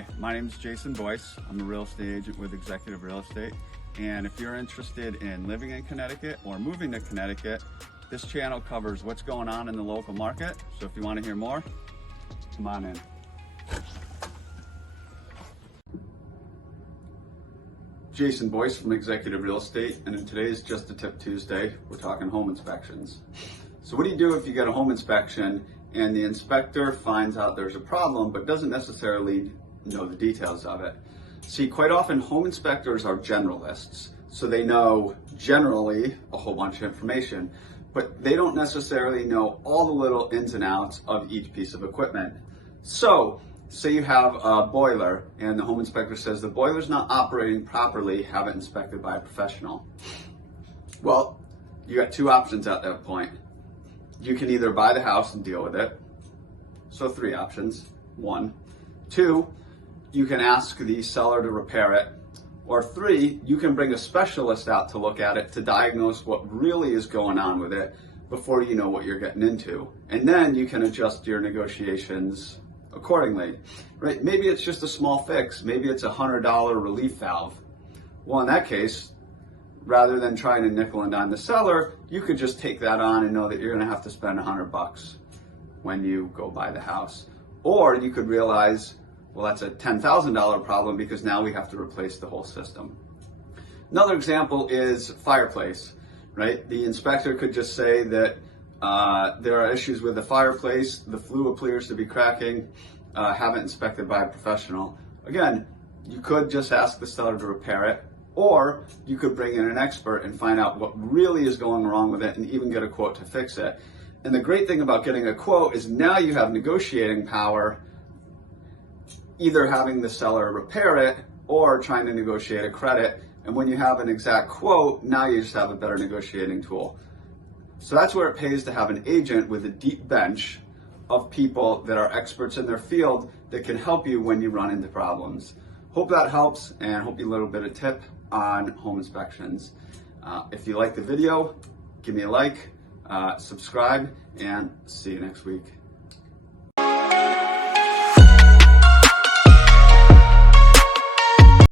Hi, my name is Jason Boice. I'm a real estate agent with Executive Real Estate. And if you're interested in living in Connecticut or moving to Connecticut, this channel covers what's going on in the local market. So if you want to hear more, come on in. Jason Boice from Executive Real Estate, and in today's Just a Tip Tuesday, we're talking home inspections. So what do you do if you get a home inspection and the inspector finds out there's a problem but doesn't necessarily know the details of it? See, quite often home inspectors are generalists, so they know generally a whole bunch of information, but they don't necessarily know all the little ins and outs of each piece of equipment. So, say you have a boiler and the home inspector says the boiler's not operating properly, have it inspected by a professional. Well, you got two options at that point. You can either buy the house and deal with it. So 3 options. 1. 2, you can ask the seller to repair it. Or 3, you can bring a specialist out to look at it to diagnose what really is going on with it before you know what you're getting into. And then you can adjust your negotiations accordingly, right? Maybe it's just a small fix. Maybe it's a $100 relief valve. Well, in that case, rather than trying to nickel and dime the seller, you could just take that on and know that you're going to have to spend $100 when you go buy the house. Or you could realize, well, that's a $10,000 problem because now we have to replace the whole system. Another example is fireplace, right? The inspector could just say that there are issues with the fireplace, the flue appears to be cracking, have it inspected by a professional. Again, you could just ask the seller to repair it, or you could bring in an expert and find out what really is going wrong with it and even get a quote to fix it. And the great thing about getting a quote is now you have negotiating power, either having the seller repair it or trying to negotiate a credit. And when you have an exact quote, now you just have a better negotiating tool. So that's where it pays to have an agent with a deep bench of people that are experts in their field that can help you when you run into problems. Hope that helps, and hope you a little bit of tip on home inspections. If you like the video, give me a like, subscribe, and see you next week.